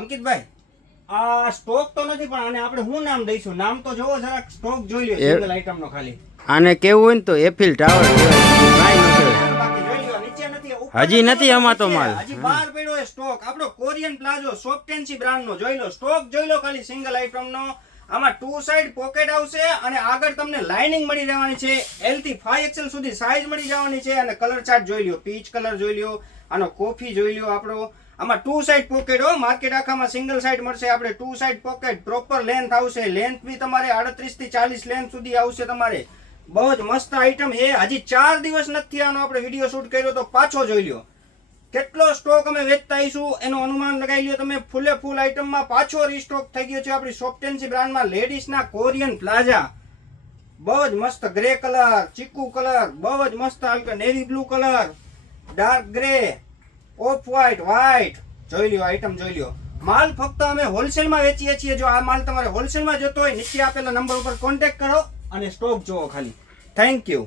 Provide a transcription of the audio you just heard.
અંકિતભાઈ આ સ્ટોક તો નથી પણ આને આપણે શું નામ દઈશું? નામ તો જોવો જરાક, સ્ટોક જોઈ લ્યો સિંગલ આઈટમ નો ખાલી. આને કેવું હોય ને તો એફિલ ટાવર કહેવાય. બાકી જોઈ લ્યો નીચે નથી, ઉપર હજી નથી આમાં તો માલ. હજી બહાર પડ્યો છે સ્ટોક. આપણો કોરિયન પ્લાઝો સોફ્ટેન્સી બ્રાન્ડ નો જોઈ લો, સ્ટોક જોઈ લો ખાલી સિંગલ આઈટમ નો. આમાં 2 સાઈડ પોકેટ આવશે અને આગળ તમને લાઇનિંગ મળી રહેવાની છે. L થી 5XL સુધી સાઈઝ મળી જવાની છે. અને કલર ચાર્ટ જોઈ લ્યો, પીચ કલર જોઈ લ્યો, આનો કોફી જોઈ લ્યો આપણો. આમાં 2 સાઈડ પોકેટ હો, માર્કેટ આખામાં સિંગલ સાઈડ મળશે. આપણે 2 સાઈડ પોકેટ, પ્રોપર લેન્થ આવશે. લેન્થ બી તમારે 38 થી 40 લેન્થ સુધી આવશે તમારે. બહુ જ મસ્ત આઈટમ છે. હજી 4 દિવસ નથી આનો આપણે વિડીયો શૂટ કર્યો તો પાછો જોઈ લ્યો. કેટલો સ્ટોક અમે વેચતા આવીશું એનો અનુમાન લગાવી લ્યો તમે. ફૂલે ફૂલ આઈટમમાં પાછો રીસ્ટોક થઈ ગયો છે આપણી સોફ્ટેન્સી બ્રાન્ડમાં. લેડીઝના કોરિયન પ્લાઝા બહુ જ મસ્ત, ગ્રે કલર, ચીકુ કલર, બહુ જ મસ્ત, navy blue colour, dark grey, off white જોઈ લ્યો આઈટમ જોઈ લ્યો. માલ ફક્ત અમે હોલસેલમાં વેચીએ છીએ. જો આ માલ તમારે હોલસેલમાં જોતો હોય નીચે આપેલા નંબર ઉપર કોન્ટેક્ટ કરો અને સ્ટોક જોવો ખાલી. Thank you.